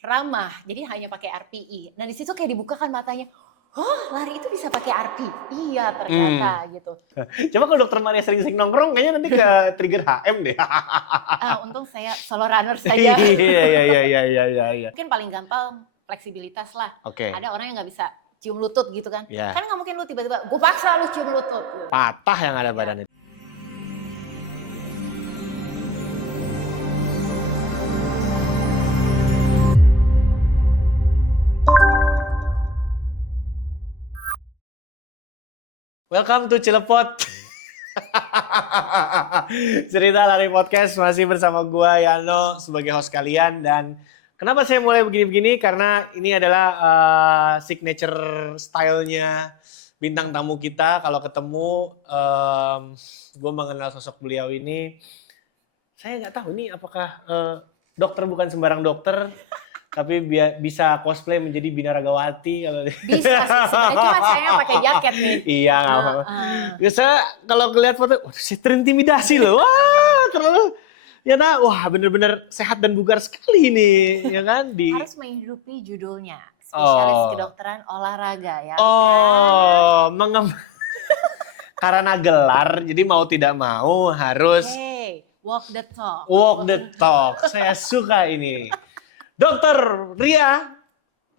ramah, jadi hanya pakai RPI. Nah di situ kayak dibukakan matanya, oh lari itu bisa pakai RPI? Iya ternyata gitu. Coba kalau dokter Maria sering-sering nongkrong, kayaknya nanti ke trigger HM deh. Untung saya solo runner saja. Iya. Mungkin paling gampang fleksibilitas lah. Oke. Ada orang yang nggak bisa cium lutut gitu kan. Ya. Kan nggak mungkin lu tiba-tiba, gue paksa lu cium lutut. Gitu. Patah yang ada badannya. Welcome to Cilepot. Cerita Lari Podcast masih bersama gua Yano sebagai host kalian. Dan kenapa saya mulai begini-begini? Karena ini adalah signature style-nya bintang tamu kita. Kalau ketemu, gue mengenal sosok beliau ini. Saya nggak tahu nih apakah dokter bukan sembarang dokter. Tapi bisa cosplay menjadi Binaragawati kalau bisa sih sebenarnya, cuma saya pakai jaket nih. Iya nggak apa-apa. Saya kalau ngeliat foto, saya terintimidasi loh. Wah terlalu ya wah bener-bener sehat dan bugar sekali nih, ya kan? Harus menghidupi judulnya, spesialis kedokteran olahraga ya. Karena gelar, jadi mau tidak mau harus walk the talk. Walk the talk. Saya suka ini. Dokter Ria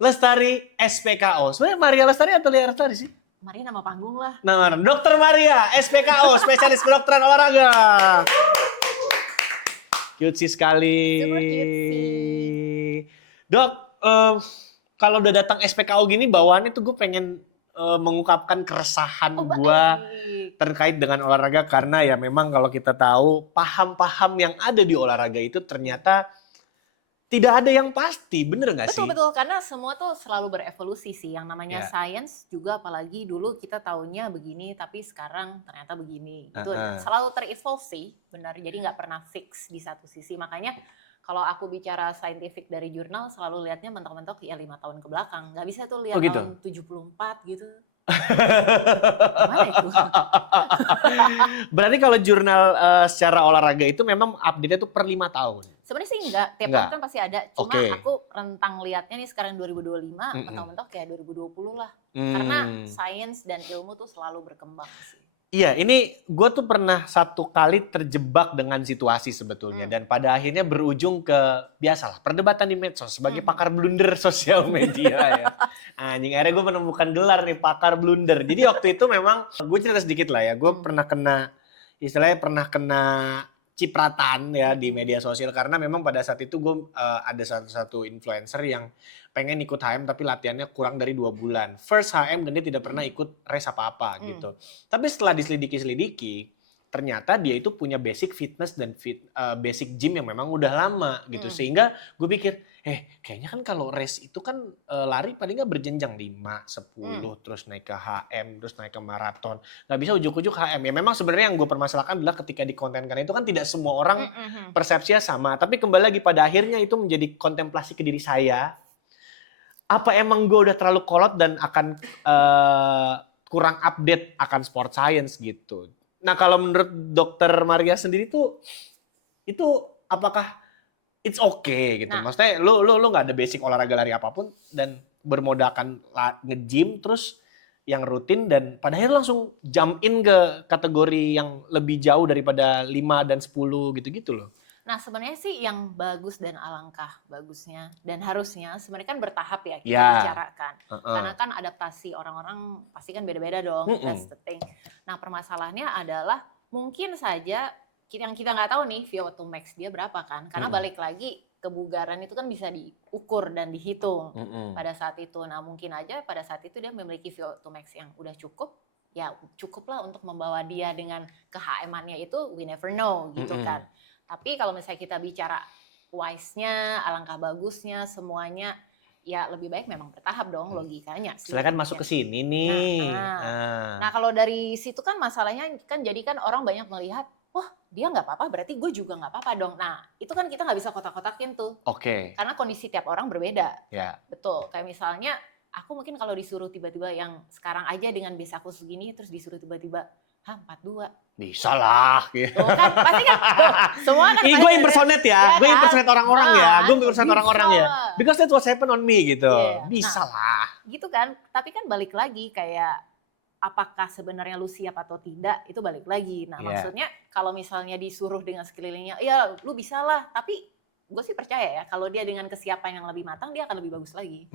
Lestari SPKO. Sebenarnya Maria Lestari atau Lia Lestari sih? Maria nama panggung lah. Nah, Dokter Maria SPKO, spesialis kedokteran olahraga. Cute sekali. Super cute. Dok, kalau udah datang SPKO gini bawaannya tuh gue pengen mengungkapkan keresahan gue terkait dengan olahraga. Karena ya memang kalau kita tahu paham-paham yang ada di olahraga itu ternyata tidak ada yang pasti, bener nggak sih? Betul, karena semua tuh selalu berevolusi sih. Yang namanya science juga, apalagi dulu kita taunya begini, tapi sekarang ternyata begini. Itu selalu terevolve sih, benar. Jadi nggak pernah fix di satu sisi. Makanya kalau aku bicara scientific dari jurnal, selalu lihatnya mentok-mentok ya 5 tahun ke belakang. Nggak bisa tuh lihat tahun 74 gitu. Gimana itu? Berarti kalau jurnal secara olahraga itu memang update-nya tuh per 5 tahun? Sebenarnya sih enggak, tiap tahun kan pasti ada. Cuma aku rentang lihatnya nih sekarang 2025, mentok-mentok kayak 2020 lah. Karena sains dan ilmu tuh selalu berkembang sih. Iya, ini gue tuh pernah satu kali terjebak dengan situasi sebetulnya. Dan pada akhirnya berujung ke, biasalah, perdebatan di medsos sebagai pakar blunder sosial media ya. Anjing, akhirnya gue menemukan gelar nih, pakar blunder. Jadi waktu itu memang, gue cerita sedikit lah ya, gue pernah kena, istilahnya pernah kena cipratan ya di media sosial. Karena memang pada saat itu gue ada satu influencer yang pengen ikut HM tapi latihannya kurang dari 2 bulan. First HM dan dia tidak pernah ikut race apa-apa gitu. Tapi setelah diselidiki, ternyata dia itu punya basic fitness dan basic gym yang memang udah lama gitu. Sehingga gue pikir, kayaknya kan kalau race itu kan lari paling nggak berjenjang 5, 10, terus naik ke HM, terus naik ke maraton. Nggak bisa ujuk-ujuk HM. Ya memang sebenarnya yang gue permasalahkan adalah ketika dikontenkan itu kan tidak semua orang persepsinya sama. Tapi kembali lagi pada akhirnya itu menjadi kontemplasi ke diri saya. Apa emang gue udah terlalu kolot dan akan kurang update akan sport science gitu. Nah kalau menurut Dokter Maria sendiri tuh, itu apakah it's okay gitu? Maksudnya lu nggak ada basic olahraga lari apapun dan bermodalkan nge-gym terus yang rutin dan pada akhirnya langsung jump in ke kategori yang lebih jauh daripada 5 dan 10 gitu-gitu loh. Nah sebenarnya sih yang bagus dan alangkah bagusnya dan harusnya sebenarnya kan bertahap ya kita bicarakan. Karena kan adaptasi orang-orang pasti kan beda-beda dong, that's the thing. Nah permasalahannya adalah mungkin saja yang kita nggak tahu nih VO2 max dia berapa kan. Karena balik lagi kebugaran itu kan bisa diukur dan dihitung pada saat itu. Nah mungkin aja pada saat itu dia memiliki VO2 max yang udah cukup. Ya cukuplah untuk membawa dia dengan ke-HM-annya itu we never know gitu kan. Tapi kalau misalnya kita bicara wise-nya, alangkah bagusnya, semuanya ya lebih baik memang bertahap dong logikanya. Silakan masuk ke sini nih. Nah kalau dari situ kan masalahnya kan jadi kan orang banyak melihat, wah dia nggak apa-apa berarti gue juga nggak apa-apa dong. Nah itu kan kita nggak bisa kotak-kotakin tuh. Karena kondisi tiap orang berbeda. Betul, kayak misalnya aku mungkin kalau disuruh tiba-tiba yang sekarang aja dengan base aku segini terus disuruh tiba-tiba Hah, 42? Bisa lah. Gitu. Tuh kan, pasti kan, semua kan. Gue impersonate ya, gue impersonate orang-orang ya, gue impersonate orang-orang ya. Because that's what happened on me gitu. Bisa lah. Gitu kan, tapi kan balik lagi kayak, apakah sebenarnya lu siap atau tidak, itu balik lagi. Nah maksudnya kalau misalnya disuruh dengan sekelilingnya, ya lu bisa lah, tapi gue sih percaya ya, kalau dia dengan kesiapan yang lebih matang, dia akan lebih bagus lagi.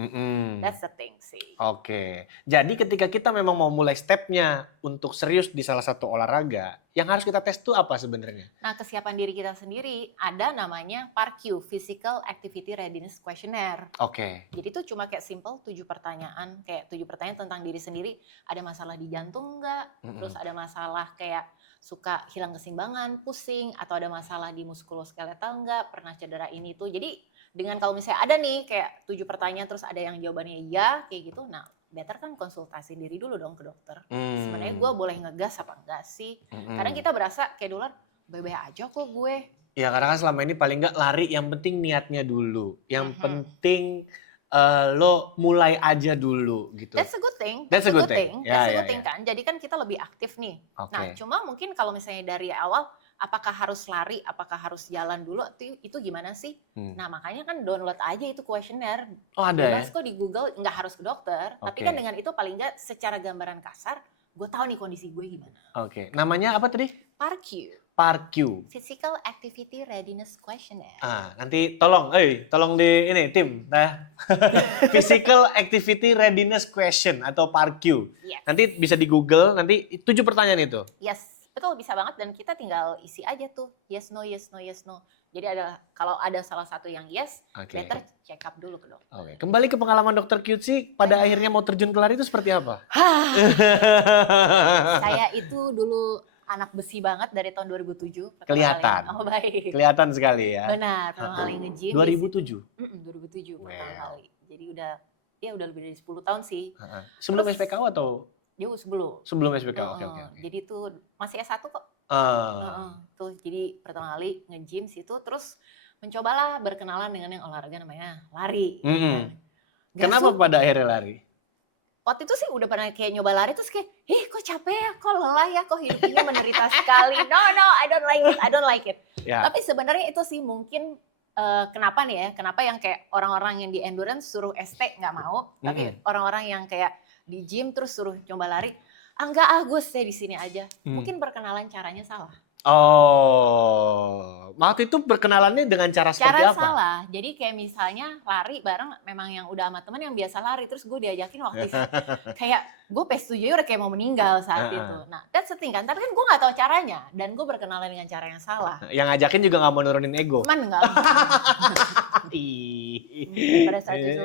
That's the thing sih. Oke. Jadi ketika kita memang mau mulai stepnya untuk serius di salah satu olahraga, yang harus kita tes itu apa sebenarnya? Nah, kesiapan diri kita sendiri ada namanya PARQ, Physical Activity Readiness Questionnaire. Oke. Jadi itu cuma kayak simple 7 pertanyaan, kayak 7 pertanyaan tentang diri sendiri. Ada masalah di jantung nggak? Terus ada masalah kayak suka hilang keseimbangan, pusing, atau ada masalah di muskuloskeletal nggak, pernah cedera ini tuh. Jadi dengan kalau misalnya ada nih kayak 7 pertanyaan terus ada yang jawabannya iya kayak gitu, nah better kan konsultasi diri dulu dong ke dokter. Sebenarnya gue boleh ngegas apa enggak sih? Kadang kita berasa kayak duluan, bebe aja kok gue. Ya karena kan selama ini paling nggak lari, yang penting niatnya dulu. Yang penting lo mulai aja dulu gitu. That's a good thing. That's a good thing. That's a good thing kan. Jadi kan kita lebih aktif nih. Okay. Nah cuma mungkin kalau misalnya dari awal, apakah harus lari, apakah harus jalan dulu, itu gimana sih? Nah makanya kan download aja itu questionnaire. Oh ada bebas kok di Google, nggak harus ke dokter. Tapi kan dengan itu paling nggak secara gambaran kasar, gue tahu nih kondisi gue gimana. Oke. Namanya apa tadi? PARQ. Physical Activity Readiness Questionnaire. Nanti tolong di ini tim, Physical Activity Readiness Question atau PARQ. Yes. Nanti bisa di Google, nanti 7 pertanyaan itu. Yes, betul bisa banget dan kita tinggal isi aja tuh yes no yes no yes no. Jadi kalau ada salah satu yang yes, better check up dulu ke dokter. Oke. Kembali ke pengalaman Dokter Qc, pada akhirnya mau terjun ke lari itu seperti apa? Saya itu dulu anak besi banget dari tahun 2007. Kelihatan. Oh baik. Kelihatan sekali ya. Benar, pertama kali nge-gym. 2007? 2007 pertama kali. Jadi udah lebih dari 10 tahun sih. Sebelum SPKU atau? Jauh sebelum. Sebelum SPKU, oke. Jadi tuh masih S1 kok. Tuh jadi pertama kali nge-gym situ, terus mencobalah berkenalan dengan yang olahraga namanya lari. Kenapa pada akhirnya lari? Waktu itu sih udah pernah kayak nyoba lari terus kayak, kok capek ya, kok lelah ya, kok hidupnya menderita sekali. No, I don't like it. Yeah. Tapi sebenarnya itu sih mungkin kenapa nih ya, kenapa yang kayak orang-orang yang di endurance suruh ST nggak mau, tapi orang-orang yang kayak di gym terus suruh coba lari, enggak gue stay di sini aja. Mungkin perkenalan caranya salah. Oh, waktu itu berkenalannya dengan cara seperti apa? Cara salah, jadi kayak misalnya lari bareng memang yang udah sama temen yang biasa lari, terus gue diajakin waktu itu kayak gue PES 7 udah kayak mau meninggal saat itu. Nah that's the thing kan, tapi kan gue gak tahu caranya dan gue berkenalan dengan cara yang salah. Yang ngajakin juga gak mau nurunin ego? Enggak. Pada saat itu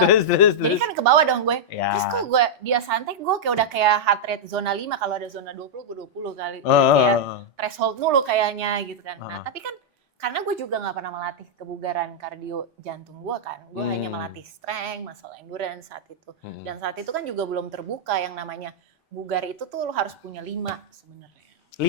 terus. Jadi kan ke bawah dong gue. Terus kok dia santai, gue kayak udah kayak heart rate zona 5, kalau ada zona 20 gue 20 kali. Kayak threshold mulu kayaknya gitu kan. Nah tapi kan karena gue juga gak pernah melatih kebugaran kardio jantung gue kan. Gue hanya melatih strength, muscle endurance saat itu. Dan saat itu kan juga belum terbuka yang namanya bugar itu tuh lo harus punya 5 sebenarnya. 5?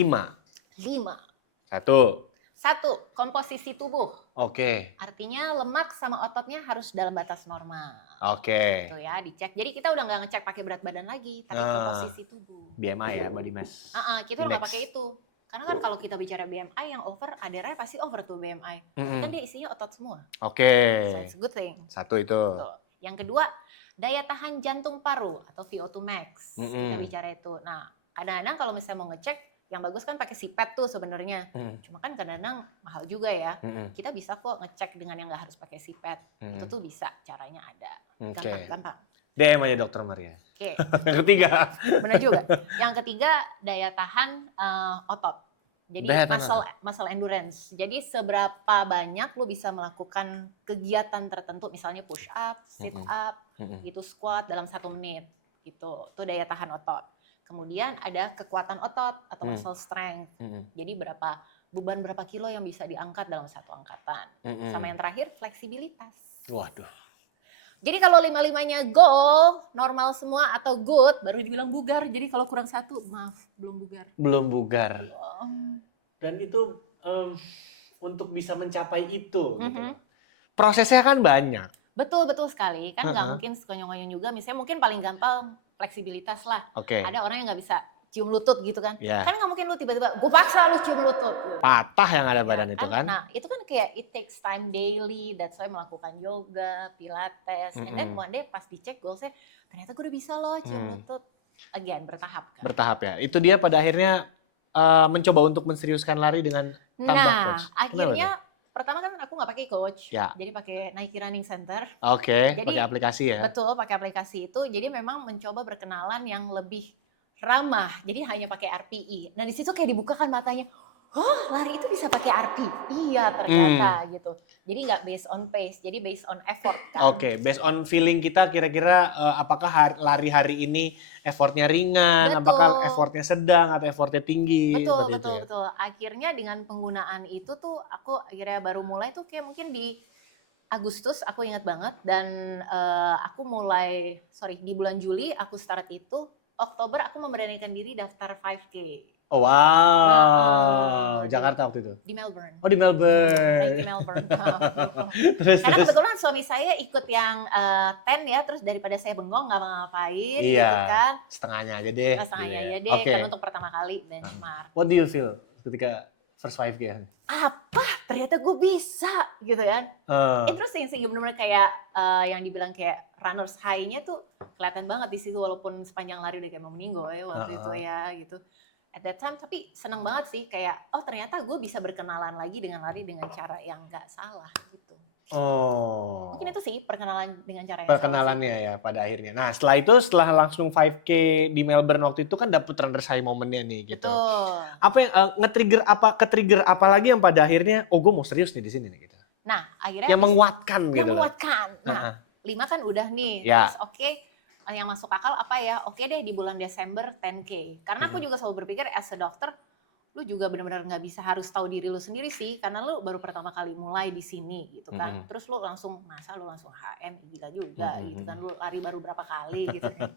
Satu, komposisi tubuh. Oke. Artinya lemak sama ototnya harus dalam batas normal. Oke. Itu ya, dicek. Jadi kita udah nggak ngecek pakai berat badan lagi, tapi komposisi tubuh. BMI ya, body mass. Kita udah nggak pakai itu. Karena kan kalau kita bicara BMI yang over, adernya pasti over tuh BMI. Kan dia isinya otot semua. Oke. So it's a good thing. Satu itu. Tuh. Yang kedua, daya tahan jantung paru atau VO2 max. Kita bicara itu. Nah, kadang-kadang kalau misalnya mau ngecek, yang bagus kan pakai CPAP tuh sebenarnya. Cuma kan kadang-kadang mahal juga ya. Kita bisa kok ngecek dengan yang nggak harus pakai CPAP. Itu tuh bisa, caranya ada. Gampang. DM aja Dokter Maria. Oke. Yang ketiga. Benar juga. Yang ketiga daya tahan otot. Jadi muscle endurance. Jadi seberapa banyak lu bisa melakukan kegiatan tertentu, misalnya push up, sit up, gitu squat dalam 1 menit. Gitu. Itu daya tahan otot. Kemudian ada kekuatan otot atau muscle strength. Jadi beban berapa kilo yang bisa diangkat dalam satu angkatan. Sama yang terakhir fleksibilitas. Waduh. Jadi kalau 5-5-nya go, normal semua atau good, baru dibilang bugar. Jadi kalau kurang 1, maaf, belum bugar. Belum bugar. Dan itu untuk bisa mencapai itu. Gitu. Prosesnya kan banyak. Betul sekali. Kan nggak mungkin sekonyong-konyong juga. Misalnya mungkin paling gampang fleksibilitas lah. Okay. Ada orang yang nggak bisa cium lutut gitu kan. Yeah. Kan nggak mungkin lu tiba-tiba gue paksa lu cium lutut. Gitu. Patah yang ada badan itu kan. Nah itu kan kayak it takes time daily. That's why melakukan yoga, pilates. And then one day pas dicek goalsnya ternyata gue udah bisa loh cium lutut. Again bertahap kan. Bertahap ya. Itu dia pada akhirnya mencoba untuk menseriuskan lari dengan tambah coach. Nah akhirnya pertama kan aku nggak pakai coach, ya. jadi pakai Nike Running Center. Oke, pakai aplikasi ya. Betul, pakai aplikasi itu. Jadi memang mencoba berkenalan yang lebih ramah. Jadi hanya pakai RPE. Nah di situ kayak dibukakan matanya. Oh, lari itu bisa pakai RPE ya ternyata gitu. Jadi nggak based on pace, jadi based on effort kan. Oke, based on feeling kita kira-kira apakah lari hari ini effortnya ringan, apakah effortnya sedang atau effortnya tinggi. Betul. Akhirnya dengan penggunaan itu tuh aku akhirnya baru mulai tuh kayak mungkin di Agustus aku ingat banget dan aku mulai di bulan Juli aku start itu, Oktober aku memberanikan diri daftar 5K. Oh, wow, Jakarta waktu itu? Di Melbourne. Oh di Melbourne. Di Melbourne. Karena kebetulan suami saya ikut yang 10 ya, terus daripada saya bengong nggak ngapain gitu kan. Setengahnya aja deh. Setengahnya aja deh, kan untuk pertama kali benchmark. What do you feel ketika first 5K? Apa? Ternyata gue bisa gitu kan. Interesting sih, bener-bener kayak yang dibilang kayak runners high-nya tuh kelihatan banget di situ walaupun sepanjang lari udah kayak mau meninggoy waktu itu ya gitu. At that time, tapi seneng banget sih kayak oh ternyata gue bisa berkenalan lagi dengan lari dengan cara yang nggak salah gitu. Oh. Mungkin itu sih perkenalan dengan cara yang perkenalannya ya pada akhirnya. Nah setelah langsung 5K di Melbourne waktu itu kan dapet runners high momennya nih gitu. Betul. Apa yang ke-trigger apa lagi yang pada akhirnya gue mau serius nih di sini nih gitu. Nah akhirnya yang menguatkan gitu. Yang menguatkan. Nah 5 kan udah nih. Ya. Terus oke. Yang masuk akal apa ya? Oke deh di bulan Desember 10K. Karena aku juga selalu berpikir as a dokter, lu juga benar-benar nggak bisa harus tahu diri lu sendiri sih, karena lu baru pertama kali mulai di sini gitu kan. Terus lu langsung HM gila juga gitu kan, lu lari baru berapa kali gitu kan.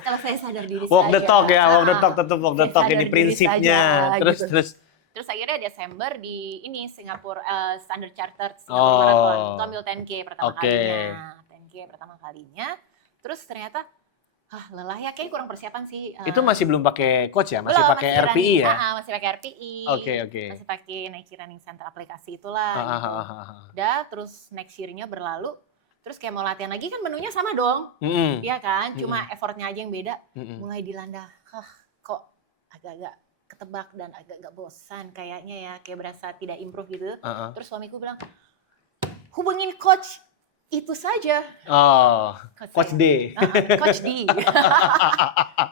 Kalau saya sadar diri walk saja. The talk ya, tetap walk the talk ini prinsipnya. Terus akhirnya Desember di ini Singapura Standard Chartered Singapore Marathon, itu ambil 10K pertama kalinya. Terus ternyata lelah ya, kayak kurang persiapan sih. Itu masih belum pakai coach ya? Masih pakai RPE ya? Masih pakai RPE. Oke. Masih pakai Nike Running Center aplikasi itulah. Udah, terus next year-nya berlalu. Terus kayak mau latihan lagi kan menunya sama dong. Iya kan? Cuma effortnya aja yang beda. Mulai dilanda. Kok agak-agak ketebak dan agak-agak bosan kayaknya ya. Kayak berasa tidak improve gitu. Terus suamiku bilang, hubungin coach. Itu saja. Coach D. Coach D.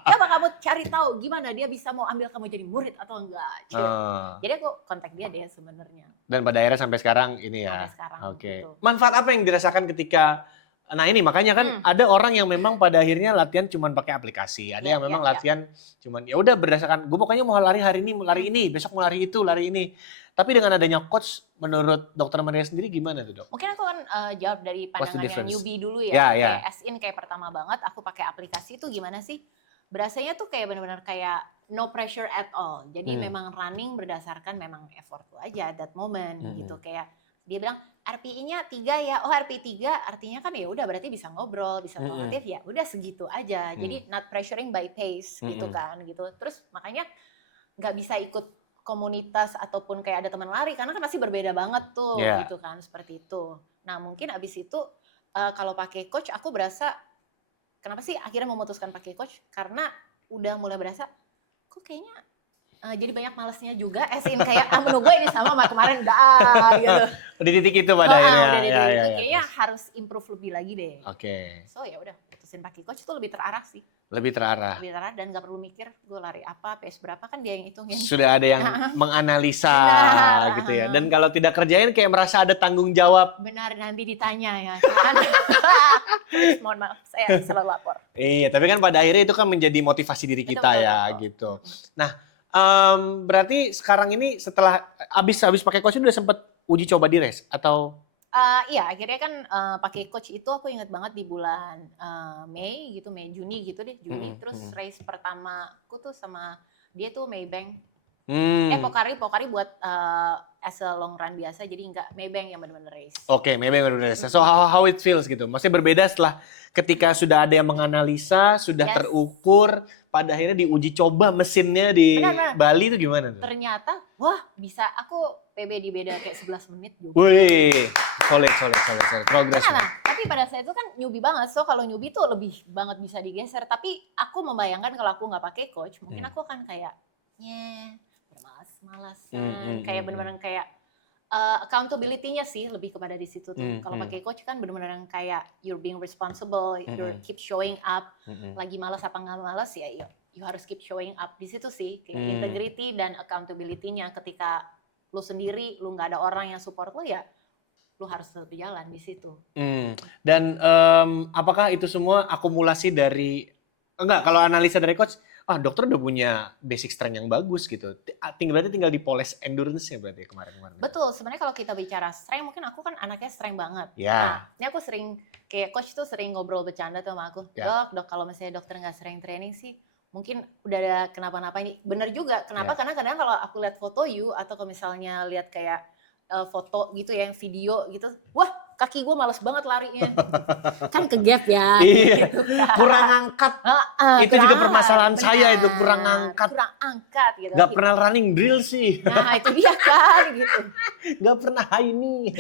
Coba kamu cari tahu gimana dia bisa mau ambil kamu jadi murid atau enggak. Jadi aku kontak dia sebenarnya. Dan pada akhirnya sampai sekarang ini ya. Oke. Gitu. Manfaat apa yang dirasakan ketika ini makanya kan ada orang yang memang pada akhirnya latihan cuma pakai aplikasi. Ada yang memang latihan cuman ya udah berdasarkan gue pokoknya mau lari hari ini, lari ini, besok mau lari itu, lari ini. Tapi dengan adanya coach, menurut Dokter Maria sendiri gimana tuh dok? Mungkin aku kan jawab dari pandangan newbie dulu ya. Kayak as in kayak pertama banget aku pakai aplikasi itu gimana sih? Berasanya tuh kayak benar-benar kayak no pressure at all. Jadi memang running berdasarkan memang effort lo aja at that moment gitu. Kayak dia bilang RPE-nya 3 ya. Oh RPE 3 artinya kan ya udah berarti bisa ngobrol, bisa kooperatif ya. Udah segitu aja. Jadi not pressuring by pace gitu kan gitu. Terus makanya nggak bisa ikut komunitas ataupun kayak ada teman lari karena kan pasti berbeda banget tuh gitu kan seperti itu. Nah mungkin abis itu kalau pakai coach aku berasa kenapa sih akhirnya memutuskan pakai coach karena udah mulai berasa kok kayaknya jadi banyak malesnya juga kayak menunggu ini sama kemarin udah gitu. Di titik itu pada akhirnya. Kayaknya harus improve lebih lagi deh. Oke. So ya udah putusin pakai coach itu lebih terarah sih. Lebih terarah dan gak perlu mikir gue lari apa, pace berapa kan dia yang hitungin. Sudah ada yang menganalisa gitu ya. Dan kalau tidak kerjain kayak merasa ada tanggung jawab. Benar, nanti ditanya ya. Mohon maaf, saya selalu lapor. Iya, tapi kan pada akhirnya itu kan menjadi motivasi diri kita gitu. Nah, berarti sekarang ini setelah habis pakai coach udah sempet uji coba di race atau? Iya, akhirnya kan pakai coach itu aku ingat banget di bulan Mei gitu, Juni gitu deh, Juni. Terus race pertama aku tuh sama dia tuh Maybank Pokari buat as a long run biasa, jadi nggak Maybank yang benar-benar race. Oke, Maybank benar-benar race. So how it feels gitu? Maksudnya berbeda setelah ketika sudah ada yang menganalisa, sudah terukur, pada akhirnya diuji coba mesinnya di Bali itu gimana tuh? Ternyata, wah bisa aku PB di beda kayak 11 menit juga. Wih, solid. Progress. Nah, tapi pada saat itu kan newbie banget, so kalau newbie tuh lebih banget bisa digeser. Tapi aku membayangkan kalau aku nggak pakai coach, mungkin aku akan kayak, bermalas-malasan, kayak benar-benar kayak accountability-nya sih lebih kepada di situ tuh. Kalau pakai coach kan benar-benar kayak you're being responsible, you're keep showing up. Lagi malas apa nggak malas ya, you harus keep showing up di situ sih. Kayak integrity dan accountability-nya ketika lu sendiri, lu nggak ada orang yang support lu ya, lu harus tetap jalan di situ. Dan apakah itu semua akumulasi dari kalau analisa dari coach? Dokter udah punya basic strength yang bagus gitu. Berarti tinggal dipoles endurance-nya berarti kemarin. Betul, sebenarnya kalau kita bicara strength, mungkin aku kan anaknya strength banget. Yeah. Nah, ini aku sering, kayak coach tuh sering ngobrol bercanda tuh sama aku. Dok, kalau misalnya dokter nggak strength training sih, mungkin udah ada kenapa-napa ini. Bener juga, kenapa? Karena kadang kalau aku lihat foto you, atau kalau misalnya lihat kayak foto gitu ya, yang video gitu, wah kaki gue males banget larinya. Kan ke gap ya. Iya, gitu kan. kurang angkat. Itu juga permasalahan saya itu, kurang angkat. Kurang angkat gitu. Gak pernah running drill sih. Nah itu dia kan gitu. Gak pernah high knee.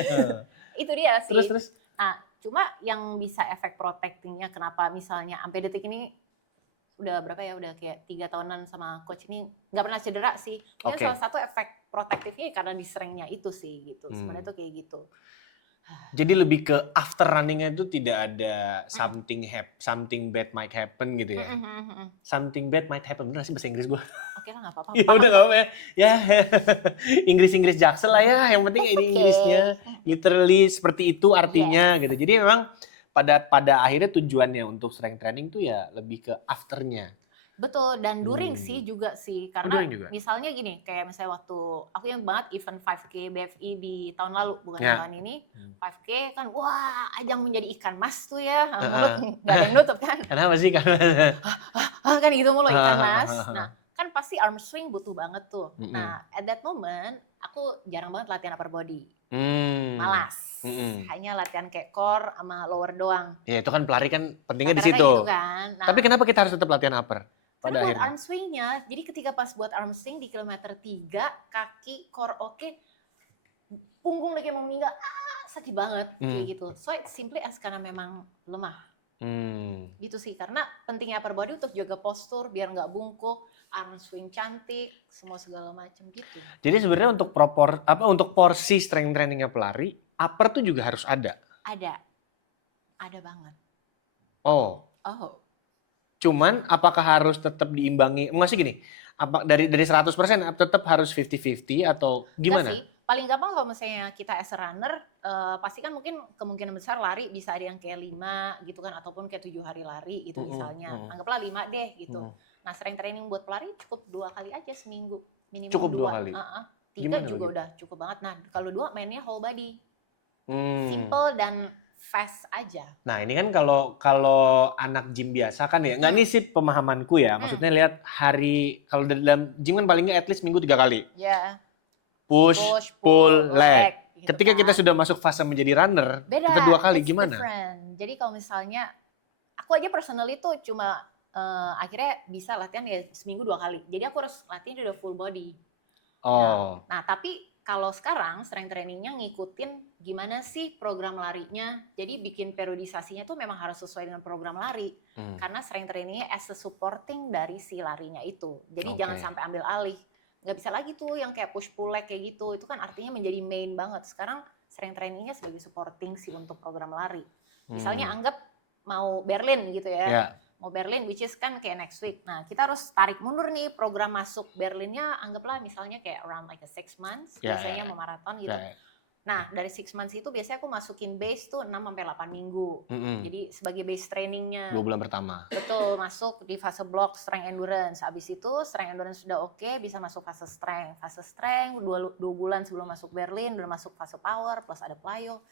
Itu dia sih. Terus. Nah, cuma yang bisa efek protectingnya kenapa misalnya sampai detik ini udah berapa ya, udah kayak 3 tahunan sama coach ini nggak pernah cedera sih. Ini salah satu efek protektifnya karena di strength-nya itu sih gitu. Sebenarnya tuh kayak gitu. Jadi lebih ke after runningnya itu tidak ada something bad might happen gitu ya. Something bad might happen, bener sih bahasa Inggris gue. Oke lah, nggak apa-apa. Ya udah nggak apa-apa ya. Inggris Jaksel lah ya. Yang penting ini Inggrisnya literally seperti itu artinya gitu. Jadi memang pada akhirnya tujuannya untuk strength training tuh ya lebih ke afternya. Betul, dan during sih juga sih, karena misalnya gini, kayak misalnya waktu aku yang banget event 5K BFI di tahun lalu, bukan tahun ini, 5K kan, wah ajang menjadi ikan mas tuh ya, mulut nggak ada yang nutup kan. Kenapa sih? Kan gitu mulu ikan mas. Nah, kan pasti arm swing butuh banget tuh. Nah, at that moment, aku jarang banget latihan upper body. Malas. Hanya latihan kayak core sama lower doang. Ya itu kan pelari kan pentingnya di situ. Gitu kan. Tapi kenapa kita harus tetap latihan upper? Karena buat arm swing-nya, jadi ketika pas buat arm swing di kilometer 3, kaki, core oke, punggung lagi mau meninggal, sakit banget, kayak gitu. So it's simply as karena memang lemah. Gitu sih, karena pentingnya upper body untuk jaga postur, biar nggak bungkuk, arm swing cantik, semua segala macam gitu. Jadi sebenarnya untuk untuk porsi strength trainingnya pelari, upper tuh juga harus ada? Ada banget. Oh. Cuman apakah harus tetap diimbangi? Maksudnya gini, apa dari 100% tetap harus 50-50 atau gimana? Enggak sih. Paling gampang kalau misalnya kita as a runner, pasti kan mungkin kemungkinan besar lari bisa ada yang kayak 5 gitu kan, ataupun kayak 7 hari lari gitu misalnya. Anggaplah 5 deh gitu. Nah, strength training buat pelari cukup 2 kali aja seminggu. Minimum cukup 2 kali? 3 gimana juga udah cukup banget. Nah, kalau 2 mainnya whole body. Simple dan fast aja. Nah ini kan kalau anak gym biasa kan ya, nggak nih sih pemahamanku ya. Maksudnya lihat kalau dalam gym kan paling nggak at least minggu 3 kali. Push, pull, leg. Gitu ketika kita sudah masuk fase menjadi runner, kita 2 kali gimana? Different. Jadi kalau misalnya, aku aja personally tuh cuma akhirnya bisa latihan ya seminggu 2 kali. Jadi aku harus latihan udah full body. Nah tapi kalau sekarang strength trainingnya ngikutin gimana sih program larinya. Jadi bikin periodisasinya tuh memang harus sesuai dengan program lari. Karena strength trainingnya as a supporting dari si larinya itu. Jadi jangan sampai ambil alih. Nggak bisa lagi tuh yang kayak push pull leg kayak gitu. Itu kan artinya menjadi main banget. Sekarang strength trainingnya sebagai supporting sih untuk program lari. Misalnya anggap mau Berlin gitu ya. Mau Berlin which is kan kayak next week. Nah kita harus tarik mundur nih program masuk Berlinnya, anggaplah misalnya kayak around like a 6 months biasanya mau maraton gitu. Nah dari 6 months itu biasanya aku masukin base tuh 6-8 minggu. Jadi sebagai base trainingnya. 2 bulan pertama. Betul, masuk di fase block strength endurance. Habis itu strength endurance sudah oke, bisa masuk fase strength. Fase strength 2 bulan sebelum masuk Berlin udah masuk fase power plus ada plyo.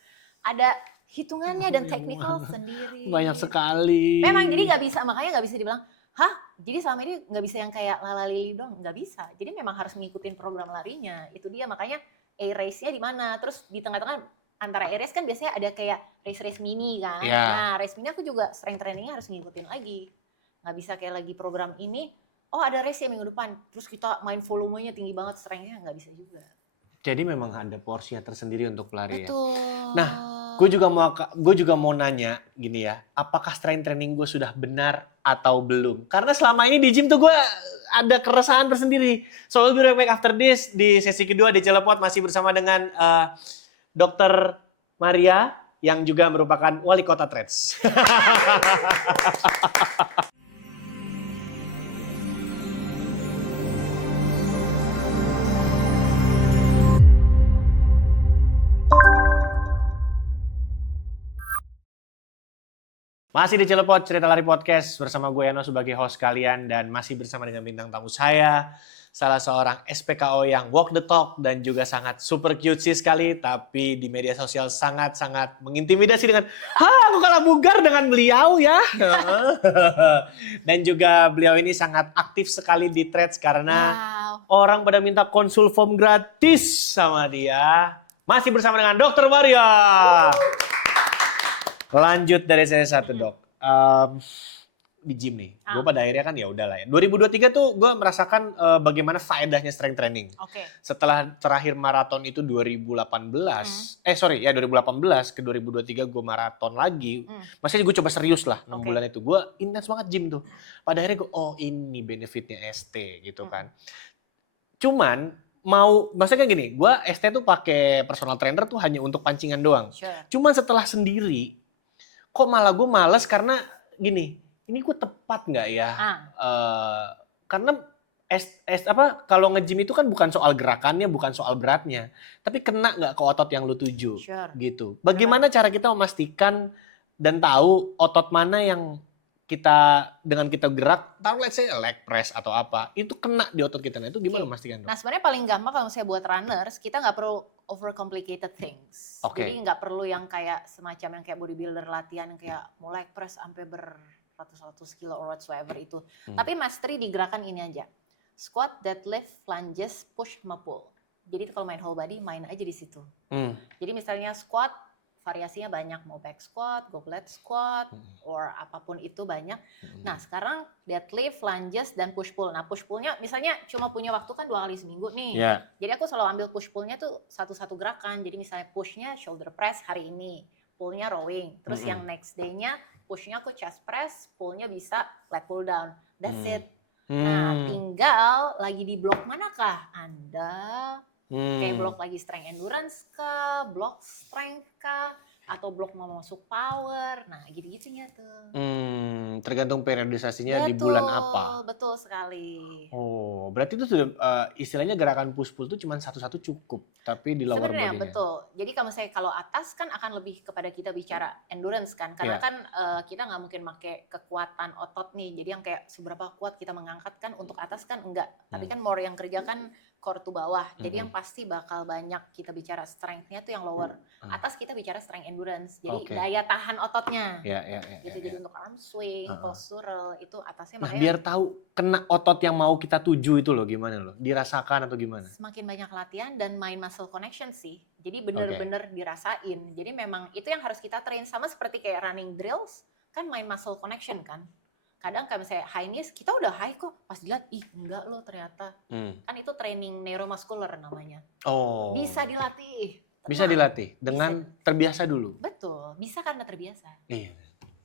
Ada hitungannya dan technical sendiri. Banyak sekali. Memang jadi makanya nggak bisa dibilang, hah? Jadi selama ini nggak bisa yang kayak lalalili dong, nggak bisa. Jadi memang harus ngikutin program larinya. Itu dia makanya A-race-nya di mana. Terus di tengah-tengah antara A-race kan biasanya ada kayak race-race mini kan. Yeah. Nah race mini aku juga strength trainingnya harus ngikutin lagi. Nggak bisa kayak lagi program ini, oh ada race ya minggu depan. Terus kita main volumenya tinggi banget, strength-nya nggak bisa juga. Jadi memang ada porsinya tersendiri untuk pelari. Betul. Ya. Nah, gue juga mau nanya gini ya, apakah strength training gue sudah benar atau belum? Karena selama ini di gym tuh gue ada keresahan tersendiri. So we'll be right back after this di sesi kedua di Celepot masih bersama dengan Dr. Maria yang juga merupakan wali kota Threads. Masih di Celepot, Cerita Lari Podcast bersama gue Yano sebagai host kalian dan masih bersama dengan bintang tamu saya, salah seorang SPKO yang walk the talk dan juga sangat super cute sih sekali, tapi di media sosial sangat-sangat mengintimidasi dengan, aku kalah bugar dengan beliau ya. Dan juga beliau ini sangat aktif sekali di Threads karena orang pada minta konsul form gratis sama dia. Masih bersama dengan Dr. Maria. Lanjut dari saya satu dok, di gym nih, gue pada akhirnya kan ya udahlah ya. 2023 tuh gue merasakan bagaimana faedahnya strength training. Setelah terakhir maraton itu 2018, 2018 ke 2023 gue maraton lagi. Maksudnya gue coba serius lah 6 bulan itu, gue intens banget gym tuh. Pada akhirnya gue, ini benefitnya ST gitu kan. Cuman maksudnya gini, gue ST tuh pakai personal trainer tuh hanya untuk pancingan doang. Cuman setelah sendiri, kok malah gue males karena gini, ini gue tepat nggak ya? Karena kalau nge-gym itu kan bukan soal gerakannya, bukan soal beratnya, tapi kena nggak ke otot yang lu tuju, gitu. Bagaimana cara kita memastikan dan tahu otot mana yang dengan kita gerak, taruh let's say leg press atau apa, itu kena di otot kita. Nah itu gimana memastikan? Nah sebenarnya paling gampang kalau saya buat runners, kita nggak perlu overcomplicated things. Jadi nggak perlu yang kayak semacam yang kayak bodybuilder latihan yang kayak mau leg press sampai beratus-ratus kilo or whatsoever itu. Tapi mastery di gerakan ini aja. Squat, deadlift, lunges, push, sama pull. Jadi kalau main whole body, main aja di situ. Jadi misalnya squat, variasinya banyak, mau back squat, goblet squat, or apapun itu banyak. Nah sekarang deadlift, lunges, dan push pull. Nah push pullnya misalnya cuma punya waktu kan 2 kali seminggu nih. Jadi aku selalu ambil push pullnya tuh satu-satu gerakan. Jadi misalnya pushnya shoulder press hari ini, pullnya rowing. Terus yang next day-nya pushnya aku chest press, pullnya bisa leg pull down. That's it. Nah tinggal lagi di blok manakah Anda? Kayak blok lagi strength endurance kah, blok strength kah, atau blok mau masuk power, nah gitu-gitunya tuh. Tergantung periodisasinya di bulan apa. Betul sekali. Oh, berarti itu sudah istilahnya gerakan push pull itu cuma satu-satu cukup, tapi di lower body-nya. Sebenarnya betul. Jadi kalau atas kan akan lebih kepada kita bicara endurance kan, karena kan kita nggak mungkin pakai kekuatan otot nih. Jadi yang kayak seberapa kuat kita mengangkat kan untuk atas kan enggak. Tapi kan more yang kerja kan core to bawah. Jadi yang pasti bakal banyak kita bicara strength-nya tuh yang lower. Atas kita bicara strength endurance. Jadi daya tahan ototnya. Gitu. Jadi untuk arm swing, postural itu atasnya makanya. Biar tahu kena otot yang mau kita tuju itu loh gimana loh? Dirasakan atau gimana? Semakin banyak latihan dan main muscle connection sih. Jadi bener-bener dirasain. Jadi memang itu yang harus kita train, sama seperti kayak running drills kan main muscle connection kan. Kadang kayak misalnya high knees, kita udah high kok, pas dilihat, enggak loh ternyata. Kan itu training neuromuscular namanya. Bisa dilatih. Bisa dilatih dengan terbiasa dulu. Betul, bisa karena terbiasa. Iya,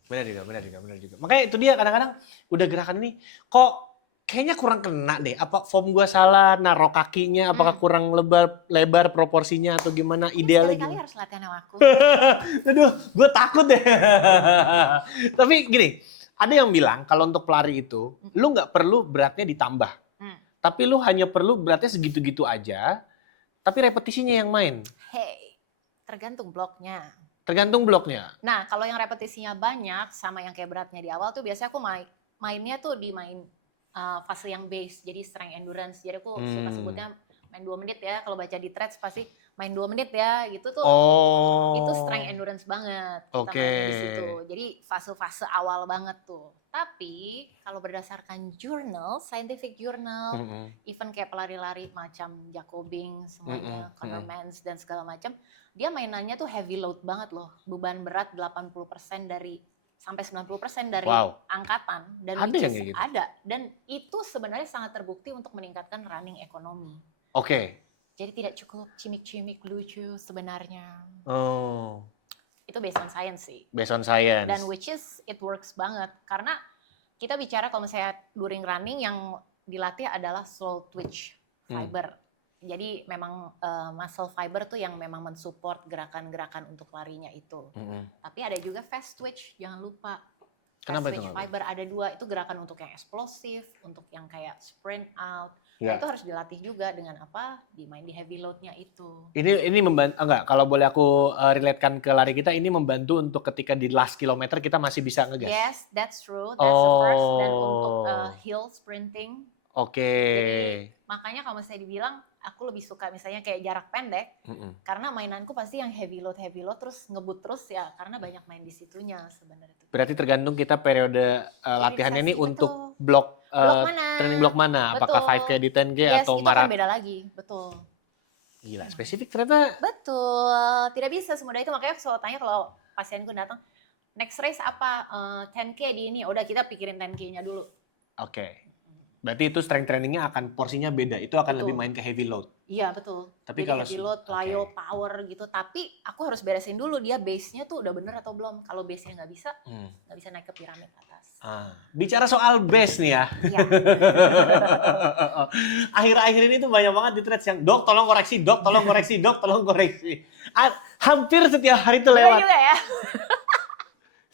benar juga. Makanya itu dia kadang-kadang udah gerakan ini, kok kayaknya kurang kena deh. Apa form gue salah, naruh kakinya, apakah kurang lebar proporsinya atau gimana? Idealnya sekali-kali harus latihan sama aku. Aduh, gue takut deh. Tapi gini, ada yang bilang kalau untuk pelari itu, lu nggak perlu beratnya ditambah. Tapi lu hanya perlu beratnya segitu-gitu aja, tapi repetisinya yang main. Tergantung bloknya. Nah, kalau yang repetisinya banyak sama yang kayak beratnya di awal tuh biasanya aku mainnya tuh di fase yang base, jadi strength endurance. Jadi aku suka sebutnya main 2 menit ya. Kalau baca di Threads pasti main 2 menit ya gitu tuh. Itu strength endurance banget kita mainnya di situ. Jadi fase-fase awal banget tuh. Tapi kalau berdasarkan jurnal, scientific journal, even kayak pelari-lari macam Jacobing semuanya, Conor Mans dan segala macam, dia mainannya tuh heavy load banget loh. Beban berat 80% dari sampai 90% dari angkatan, dan ada yang gitu? ada, dan itu sebenarnya sangat terbukti untuk meningkatkan running ekonomi. Jadi tidak cukup cimik-cimik lucu sebenarnya. Itu based on science sih. Based on science. Dan which is it works banget karena kita bicara kalau misalnya during running yang dilatih adalah slow twitch fiber. Jadi memang muscle fiber tuh yang memang mensupport gerakan-gerakan untuk larinya itu. Tapi ada juga fast twitch, jangan lupa. Fast twitch fiber ada 2, itu gerakan untuk yang eksplosif, untuk yang kayak sprint out. Nah, itu harus dilatih juga dengan apa? Dimain di heavy load-nya itu. Ini membantu kalau boleh aku relatekan ke lari kita, ini membantu untuk ketika di last kilometer kita masih bisa ngegas. Yes, that's true. That's the first. Dan untuk hill sprinting. Jadi makanya kalau misalnya dibilang aku lebih suka misalnya kayak jarak pendek, karena mainanku pasti yang heavy load terus ngebut terus ya, karena banyak main di situnya sebenarnya. Berarti tergantung kita periode latihannya ini untuk blok training blok mana? Betul. Apakah 5K di 10K atau maraton? Yes, itu kan beda lagi, betul. Gila, spesifik ternyata. Betul, tidak bisa semudah itu. Makanya selalu tanya kalau pasienku datang, next race apa? 10K di ini, udah kita pikirin 10K-nya dulu. Berarti itu strength trainingnya akan porsinya beda, itu akan lebih main ke heavy load. Iya betul. Tapi jadi kalau heavy load, plyo, power gitu. Tapi aku harus beresin dulu dia base-nya tuh udah bener atau belum. Kalau base-nya nggak bisa naik ke piramid atas. Bicara soal base nih ya. Akhir-akhir ini tuh banyak banget di threads yang dok tolong koreksi, dok tolong koreksi, dok tolong koreksi. Hampir setiap hari itu lewat. Juga ya.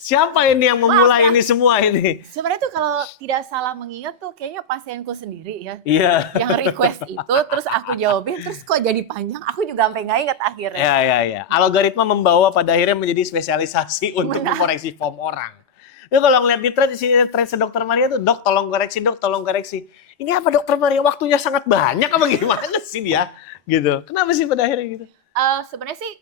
Siapa ini yang memulai ini semua ini? Sebenarnya tuh kalau tidak salah mengingat tuh kayaknya pasienku sendiri ya. Iya. Yang request itu terus aku jawabin terus kok jadi panjang, aku juga sampai nggak ingat akhirnya. Iya. Algoritma membawa pada akhirnya menjadi spesialisasi untuk mengkoreksi form orang. Itu kalau ngeliat di thread, di sini thread Dr. Maria tuh, dok tolong koreksi, dok tolong koreksi. Ini apa Dr. Maria waktunya sangat banyak apa gimana sih dia? Gitu. Kenapa sih pada akhirnya gitu? Sebenarnya sih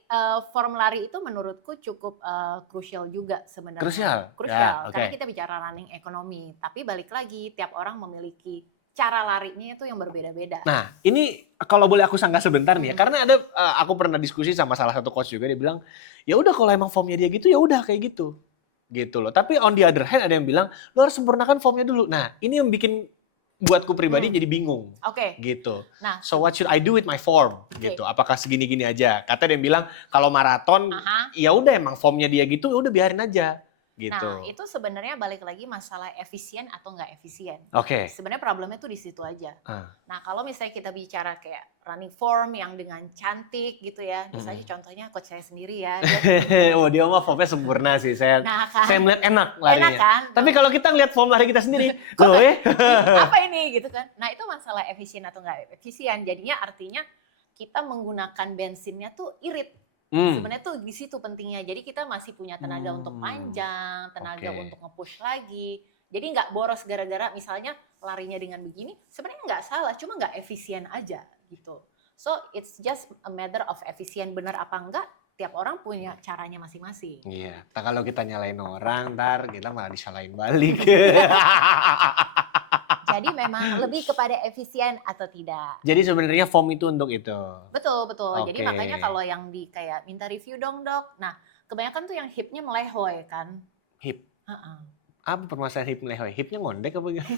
form lari itu menurutku cukup krusial juga sebenarnya. Krusial. Karena kita bicara running ekonomi. Tapi balik lagi tiap orang memiliki cara larinya itu yang berbeda-beda. Nah ini kalau boleh aku sanggah sebentar nih ya, karena ada aku pernah diskusi sama salah satu coach juga, dia bilang ya udah kalau emang formnya dia gitu ya udah kayak gitu loh. Tapi on the other hand ada yang bilang lo harus sempurnakan formnya dulu. Nah ini yang bikin buatku pribadi jadi bingung. Gitu. Nah, so what should I do with my form? Gitu. Apakah segini-gini aja? Kata dia bilang kalau maraton ya udah emang formnya dia gitu, udah biarin aja. Gitu. Nah, itu sebenarnya balik lagi masalah efisien atau nggak efisien. Sebenarnya problemnya tuh di situ aja. Nah, kalau misalnya kita bicara kayak running form yang dengan cantik gitu ya, misalnya contohnya coach saya sendiri ya. Dia mah formnya sempurna sih. Saya melihat enak larinya. Enak kan? Tapi kalau kita ngeliat form lari kita sendiri, apa ini gitu kan? Nah, itu masalah efisien atau nggak efisien. Jadinya artinya kita menggunakan bensinnya tuh irit. Sebenarnya tuh di situ pentingnya. Jadi kita masih punya tenaga untuk panjang, tenaga untuk nge-push lagi. Jadi nggak boros gara-gara misalnya larinya dengan begini. Sebenarnya nggak salah, cuma nggak efisien aja gitu. So it's just a matter of efisien, benar apa enggak. Tiap orang punya caranya masing-masing. Iya. Kalau kita nyalain orang, ntar kita malah disalahin balik. Jadi memang lebih kepada efisien atau tidak. Jadi sebenarnya form itu untuk itu. Betul. Jadi makanya kalau yang di kayak minta review dong dok. Nah kebanyakan tuh yang hipnya melehoy kan. Hip? Apa permasalahan hip melehoy? Hipnya ngondek apa gimana?